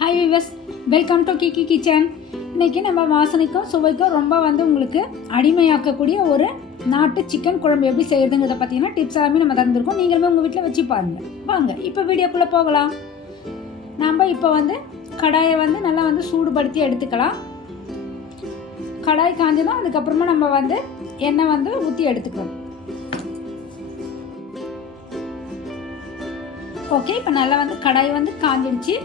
Hi viewers welcome to Kiki kitchen இன்றைக்கி நம்ம வாசனைக்கும் சுவைக்கும் ரொம்ப வந்து உங்களுக்கு அடிமையாக்கக்கூடிய ஒரு நாட்டு சிக்கன் குழம்பு எப்படி செய்கிறதுங்கிறத பார்த்தீங்கன்னா டிப்ஸ் எல்லாமே நம்ம தந்துருக்கோம். நீங்களுமே உங்கள் வீட்டில் வச்சு பாருங்கள் வாங்க இப்போ வீடியோக்குள்ளே போகலாம். நம்ம இப்போ வந்து கடாயை வந்து நல்லா வந்து சூடுபடுத்தி எடுத்துக்கலாம். கடாய் காஞ்சதும் அதுக்கப்புறமா நம்ம வந்து எண்ணெய் வந்து ஊற்றி எடுத்துக்கணும் ஓகே இப்போ நல்லா வந்து கடாய் வந்து காஞ்சிடுச்சு.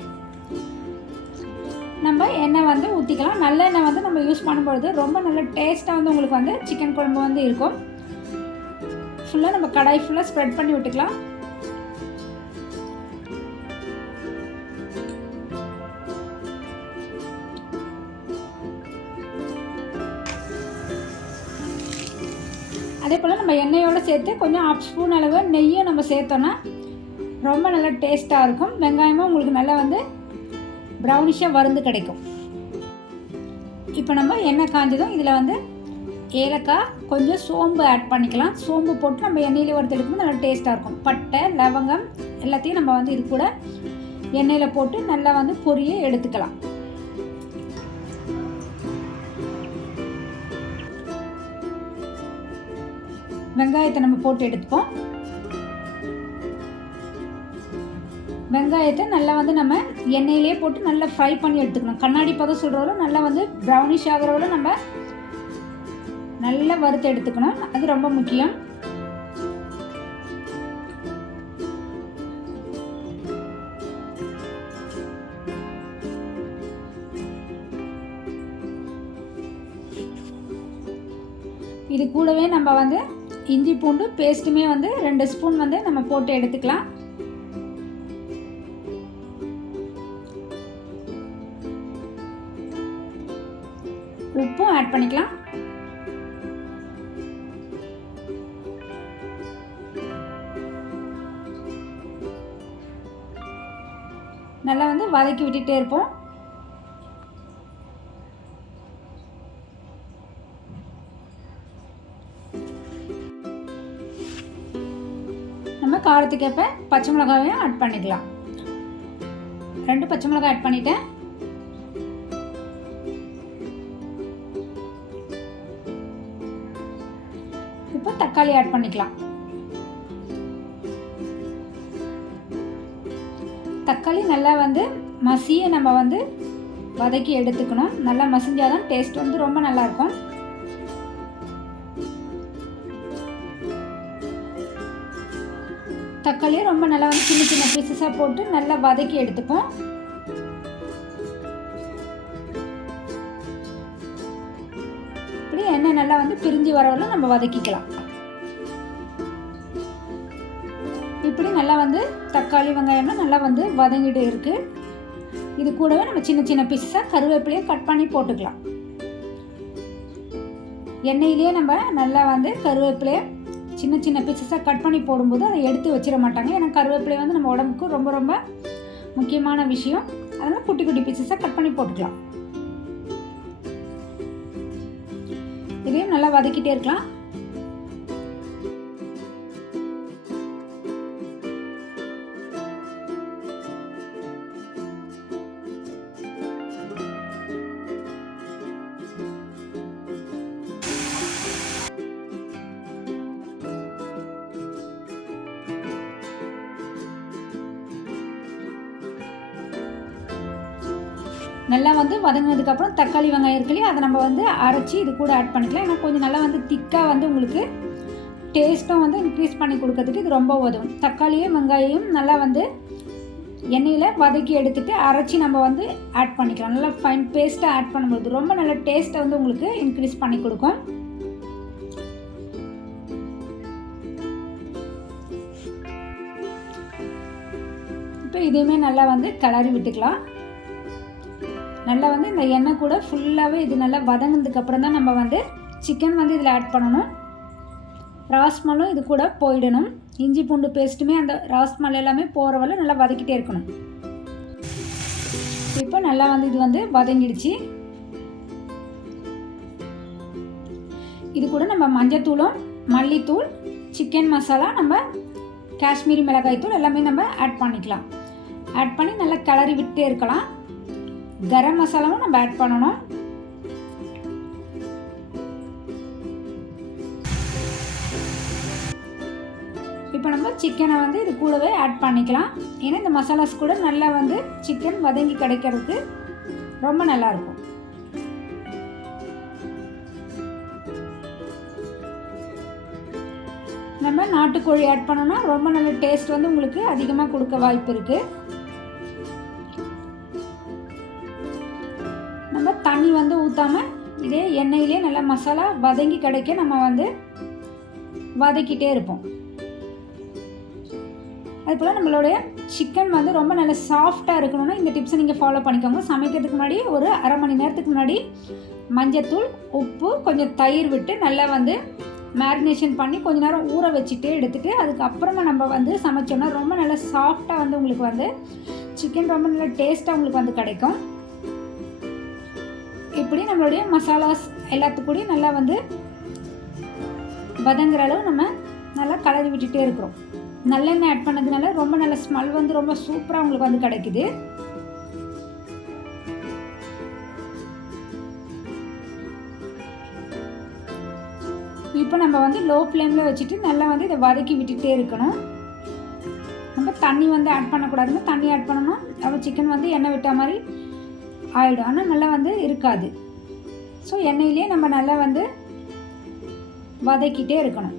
நம்ம எண்ணெய் வந்து ஊற்றிக்கலாம் நல்ல எண்ணெய் வந்து நம்ம யூஸ் பண்ணும்பொழுது ரொம்ப நல்ல டேஸ்ட்டாக வந்து உங்களுக்கு வந்து சிக்கன் குழம்பு வந்து இருக்கும். ஃபுல்லாக நம்ம கடாய் ஃபுல்லாக ஸ்ப்ரெட் பண்ணி விட்டுக்கலாம். அதே போல் நம்ம எண்ணெயோடு சேர்த்து கொஞ்சம் ஆஃப் ஸ்பூன் அளவு நெய்யும் நம்ம சேர்த்தோன்னா ரொம்ப நல்லா டேஸ்ட்டாக இருக்கும். வெங்காயமும் உங்களுக்கு நல்லா வந்து ப்ரௌனிஷாக வறுந்து கிடைக்கும். இப்போ நம்ம எண்ணெய் காஞ்சதும் இதில் வந்து ஏலக்காய் கொஞ்சம் சோம்பு ஆட் பண்ணிக்கலாம். சோம்பு போட்டு நம்ம எண்ணெயில் வறுத்து எடுக்கும்போது நல்லா டேஸ்ட்டாக இருக்கும். பட்டை லவங்கம் எல்லாத்தையும் நம்ம வந்து இது கூட எண்ணெயில் போட்டு நல்லா வந்து பொரிய எடுத்துக்கலாம். வெங்காயத்தை நம்ம போட்டு எடுத்துப்போம். வெங்காயத்தை நல்லா வந்து நம்ம எண்ணெயிலே போட்டு நல்லா ஃப்ரை பண்ணி எடுத்துக்கணும். கண்ணாடி பதம் சொல்கிறவரை நல்லா வந்து ப்ரௌனிஷ் ஆகிறவரை நம்ம நல்லா வறுத்து எடுத்துக்கணும். அது ரொம்ப முக்கியம். இது கூடவே நம்ம வந்து இஞ்சி பூண்டு பேஸ்ட்டுமே வந்து ரெண்டு ஸ்பூன் வந்து நம்ம போட்டு எடுத்துக்கலாம். உப்பும் ஆட் பண்ணிக்கலாம். நல்லா வந்து வதக்கி விட்டுட்டே இருப்போம். நம்ம காரத்துக்கேற்ப பச்சை மிளகாவையும் ஆட் பண்ணிக்கலாம். ரெண்டு பச்சை மிளகாய் ஆட் பண்ணிட்டேன். இப்போ தக்காளி ஆட் பண்ணிக்கலாம். தக்காளி நல்லா வந்து மசிய நம்ம வந்து வதக்கி எடுத்துக்கணும். நல்லா மசிஞ்சாதான் டேஸ்ட் வந்து ரொம்ப நல்லா இருக்கும் தக்காளியை ரொம்ப நல்லா வந்து சின்ன சின்ன பீசஸாக போட்டு நல்லா வதக்கி எடுத்துப்போம். இப்படி எண்ணெய் நல்லா வந்து பிரிஞ்சு வரவரை நம்ம வதக்கிக்கலாம். நல்லா வந்து தக்காளி வெங்காயம்லாம் நல்லா வந்து வதங்கிட்டு இருக்குது இது கூடவே நம்ம சின்ன சின்ன பீஸஸாக கருவேப்பிலையை கட் பண்ணி போட்டுக்கலாம். எண்ணெயிலேயே நம்ம நல்லா வந்து கருவேப்பிலையை சின்ன சின்ன பீசஸாக கட் பண்ணி போடும்போது அதை எடுத்து வச்சிட மாட்டாங்க. ஏன்னா கருவேப்பிலை வந்து நம்ம உடம்புக்கு ரொம்ப ரொம்ப முக்கியமான விஷயம். அதனால் குட்டி குட்டி பீசஸாக கட் பண்ணி போட்டுக்கலாம். இதையும் நல்லா வதக்கிட்டே இருக்கலாம். நல்லா வந்து வதங்கினதுக்கப்புறம் தக்காளி வெங்காயம் இருக்கு இல்லையா அதை நம்ம வந்து அரைச்சி இது கூட ஆட் பண்ணிக்கலாம். ஏன்னா கொஞ்சம் நல்லா வந்து திக்காக வந்து உங்களுக்கு டேஸ்ட்டும் வந்து இன்க்ரீஸ் பண்ணி கொடுக்கறதுக்கு இது ரொம்ப உதவும். தக்காளியும் வெங்காயம் நல்லா வந்து எண்ணெயில் வதக்கி எடுத்துகிட்டு அரைச்சி நம்ம வந்து ஆட் பண்ணிக்கலாம். நல்லா ஃபைன் பேஸ்ட்டாக ஆட் பண்ணும்போது ரொம்ப நல்ல டேஸ்ட்டை வந்து உங்களுக்கு இன்க்ரீஸ் பண்ணி கொடுக்கும். இப்போ இதையுமே நல்லா வந்து கிளறி விட்டுக்கலாம். நல்லா வந்து இந்த எண்ணெய் கூட ஃபுல்லாகவே இது நல்லா வதங்கினதுக்கு அப்புறம் தான் நம்ம வந்து சிக்கன் வந்து இதில் ஆட் பண்ணணும். ராஸ்மலும் இது கூட போயிடணும். இஞ்சி பூண்டு பேஸ்ட்டுமே அந்த ராஸ்மல் எல்லாமே போகிற வரல நல்லா வதக்கிட்டே இருக்கணும். இப்போ நல்லா வந்து இது வந்து வதங்கிடுச்சு. இது கூட நம்ம மஞ்சத்தூளும் மல்லித்தூள் சிக்கன் மசாலா நம்ம காஷ்மீரி மிளகாய் தூள் எல்லாமே நம்ம ஆட் பண்ணிக்கலாம். ஆட் பண்ணி நல்லா கிளறி விட்டே இருக்கலாம். கரம் மசாலாவும் நம்ம ஆட் பண்ணணும். இப்போ நம்ம சிக்கனை வந்து இது கூடவே ஆட் பண்ணிக்கலாம். ஏன்னா இந்த மசாலாஸ் கூட நல்லா வந்து சிக்கன் வதங்கி கிடைக்கிறதுக்கு ரொம்ப நல்லாயிருக்கும் நம்ம நாட்டுக்கோழி ஆட் பண்ணோம்னா ரொம்ப நல்ல டேஸ்ட் வந்து உங்களுக்கு அதிகமாக கொடுக்க வாய்ப்பு இருக்குது நம்ம தண்ணி வந்து ஊற்றாமல் இதே எண்ணெயிலே நல்லா மசாலா வதங்கி கிடைக்க நம்ம வந்து வதக்கிட்டே இருப்போம். அதுபோல் நம்மளுடைய சிக்கன் வந்து ரொம்ப நல்ல சாஃப்டாக இருக்கணும்னா இந்த டிப்ஸை நீங்கள் ஃபாலோ பண்ணிக்கோங்க. சமைக்கிறதுக்கு முன்னாடி ஒரு அரை மணி நேரத்துக்கு முன்னாடி மஞ்சத்தூள் உப்பு கொஞ்சம் தயிர் விட்டு நல்லா வந்து மேரினேஷன் பண்ணி கொஞ்ச நேரம் ஊற வச்சுட்டு எடுத்துகிட்டு அதுக்கப்புறமா நம்ம வந்து சமைச்சோம்னா ரொம்ப நல்லா சாஃப்டாக வந்து உங்களுக்கு வந்து சிக்கன் ரொம்ப நல்ல டேஸ்ட்டாக உங்களுக்கு வந்து கிடைக்கும். இப்படி நம்மளுடைய மசாலாஸ் எல்லாத்துக்கூடையும் நல்லா வந்து வதங்குற அளவு நம்ம நல்லா கலரி விட்டுட்டே இருக்கிறோம். நல்லெண்ணெய் ஆட் பண்ணதுனால ரொம்ப நல்ல ஸ்மெல் வந்து ரொம்ப சூப்பராக உங்களுக்கு வந்து கிடைக்குது. இப்போ நம்ம வந்து லோ ஃப்ளேமில் வச்சுட்டு நல்லா வந்து இதை வதக்கி விட்டுட்டே இருக்கணும். நம்ம தண்ணி வந்து ஆட் பண்ணக்கூடாதுன்னா தண்ணி ஆட் பண்ணணும். அப்போ சிக்கன் வந்து எண்ணெய் விட்ட மாதிரி ஆகிடும் ஆனால் நல்லா வந்து இருக்காது. ஸோ எண்ணெயிலே நம்ம நல்லா வந்து வதக்கிட்டே இருக்கணும்.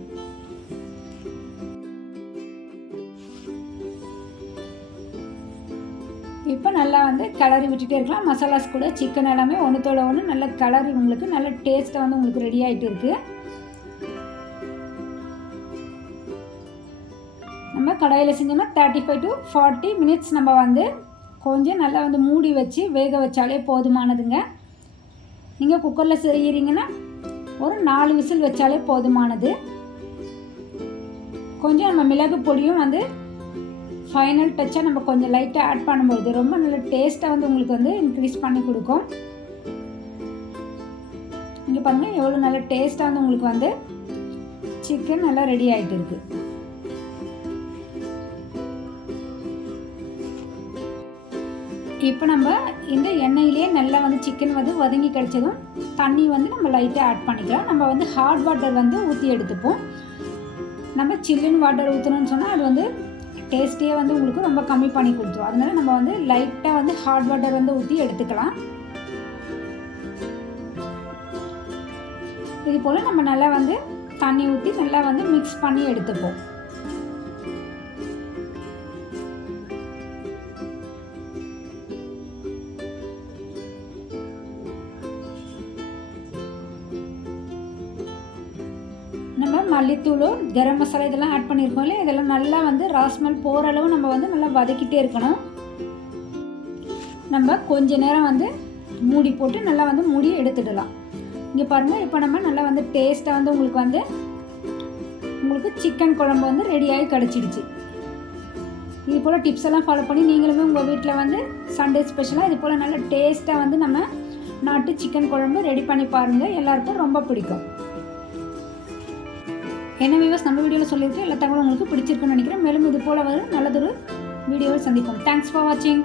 இப்போ நல்லா வந்து கிளறி விட்டுட்டே இருக்கலாம். மசாலாஸ் கூட சிக்கன் எல்லாமே ஒன்றுத்தோட ஒன்று நல்ல கலரி உங்களுக்கு நல்ல டேஸ்ட்டாக வந்து உங்களுக்கு ரெடி ஆகிட்டு இருக்குது நம்ம கடாயில் செஞ்சோம்னா thirty five to forty minutes நம்ம வந்து கொஞ்சம் நல்லா வந்து மூடி வச்சு வேக வச்சாலே போதுமானதுங்க. நீங்கள் குக்கரில் செய்கிறீங்கன்னா ஒரு நாலு விசில் வச்சாலே போதுமானது. கொஞ்சம் நம்ம மிளகு பொடியும் வந்து ஃபைனல் டச்சாக நம்ம கொஞ்சம் லைட்டாக ஆட் பண்ணும்போது ரொம்ப நல்ல டேஸ்ட்டாக வந்து உங்களுக்கு வந்து இன்க்ரீஸ் பண்ணி கொடுக்கும். இங்கே பாருங்கள் எவ்வளோ நல்ல டேஸ்ட்டாக வந்து உங்களுக்கு வந்து சிக்கன் நல்லா ரெடி ஆகிட்டு இருக்குது இப்போ நம்ம இந்த எண்ணெயிலே நல்லா வந்து சிக்கன் வந்து வதங்கி கிடச்சதும் தண்ணி வந்து நம்ம லைட்டாக ஆட் பண்ணிக்கலாம். நம்ம வந்து ஹாட் வாட்டர் வந்து ஊற்றி எடுத்துப்போம். நம்ம சில்லுன்னு வாட்டர் ஊற்றணும்னு சொன்னால் அது வந்து டேஸ்ட்டே வந்து உங்களுக்கு ரொம்ப கம்மி பண்ணி கொடுத்துரும். அதனால நம்ம வந்து லைட்டாக வந்து ஹாட் வாட்டர் வந்து ஊற்றி எடுத்துக்கலாம். இது போல் நம்ம நல்லா வந்து தண்ணி ஊற்றி நல்லா வந்து மிக்ஸ் பண்ணி எடுத்துப்போம். மல்லித்தூளும் கரம் மசாலா இதெல்லாம் ஆட் பண்ணியிருக்கோம் இல்லையா? இதெல்லாம் நல்லா வந்து ராஸ்மல் போகிற அளவு நம்ம வந்து நல்லா வதக்கிட்டே இருக்கணும். நம்ம கொஞ்ச நேரம் வந்து மூடி போட்டு நல்லா வந்து மூடி எடுத்துடலாம். இங்கே பாருங்கள் இப்போ நம்ம நல்லா வந்து டேஸ்ட்டாக வந்து உங்களுக்கு வந்து உங்களுக்கு சிக்கன் குழம்பு வந்து ரெடியாகி கிடச்சிடுச்சு. இது போல் டிப்ஸ் எல்லாம் ஃபாலோ பண்ணி நீங்களுமே உங்கள் வீட்டில் வந்து சண்டே ஸ்பெஷலாக இது போல் நல்ல டேஸ்ட்டாக வந்து நம்ம நாட்டு சிக்கன் குழம்பு ரெடி பண்ணி பாருங்கள் எல்லாருக்கும் ரொம்ப பிடிக்கும். என்ன வியூவர்ஸ் நம்ம வீடியோவில் சொல்லியிருக்கேன் எல்லா தகவலும் உங்களுக்கு பிடிச்சிருக்குன்னு நினைக்கிறேன். மேலும் இது போல வரும் நல்லதொரு வீடியோவில் சந்திப்போம். தேங்க்ஸ் ஃபார் வாட்சிங்